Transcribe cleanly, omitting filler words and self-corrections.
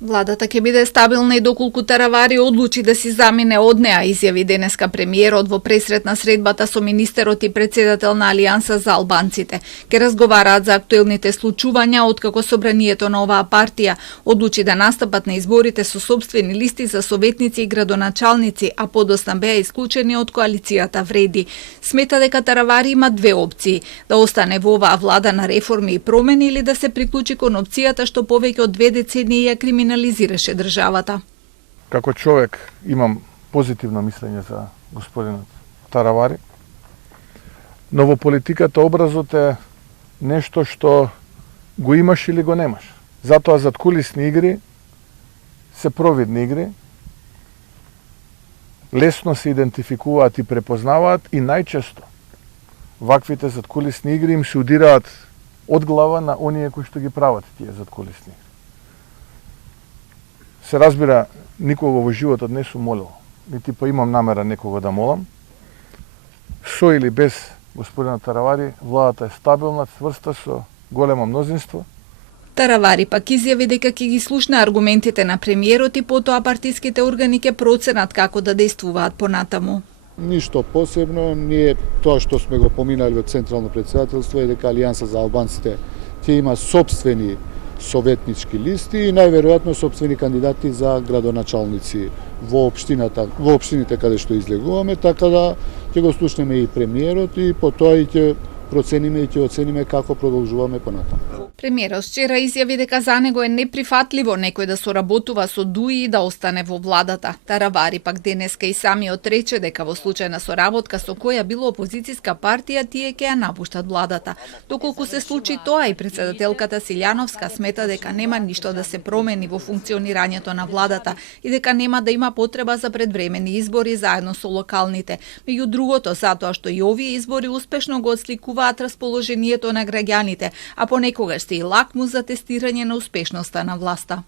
Владата ќе биде стабилна и доколку Таравари одлучи да си замине од неа, изјави денеска премиерот во пресрет на средбата со министерот и претседател на Алијанса за албанците. Ке разговараат за актуелните случувања откако собранието на оваа партија одлучи да настапат на изборите со сопствени листи за советници и градоначалници, а подоцна беа исклучени од коалицијата Вреди. Смета дека Таравари има две опции: да остане во оваа влада на реформи и промени или да се приклучи кон опцијата што повеќе од 2 децении ја криминализираше државата. Како човек имам позитивно мислење за господинот Таравари, но во политиката образот е нешто што го имаш или го немаш. Затоа задкулисни игри се провидни игри, лесно се идентификуваат и препознаваат и најчесто ваквите задкулисни игри им се удираат од глава на оние кои што ги прават тие задкулисни игри. Се разбира, никога во животот не сум молил, нити па имам намера некого да молам. Со или без господинот Таравари, владата е стабилна, цврста, со големо мнозинство. Таравари пак изјави дека ќе ги слушне аргументите на премиерот и потоа партиските органи ќе проценат како да действуваат понатаму. Ништо посебно, ние тоа што сме го поминали во Централно председателство е дека Алијанса за албанците ќе има сопствени советнички листи и најверојатно сопствени кандидати за градоначалници во општините каде што излегуваме, така да ќе го слушнеме и премиерот и потоа и ќе процениме и ќе оцениме како продолжуваме понатаму. Премиерот вчера изјави дека за него е неприфатливо некој да соработува со ДУИ и да остане во владата. Таравари пак денеска и самиот рече дека во случај на соработка со која било опозицијска партија, тие ќе ја напуштат владата. Доколку се случи тоа, и претседателката Силјановска смета дека нема ништо да се промени во функционирањето на владата и дека нема да има потреба за предвремени избори заедно со локалните. Меѓу другото, затоа што и овие избори успешно го отсликуваат расположението на граѓаните, а понекогаш и лакмус за тестирање на успешноста на власта.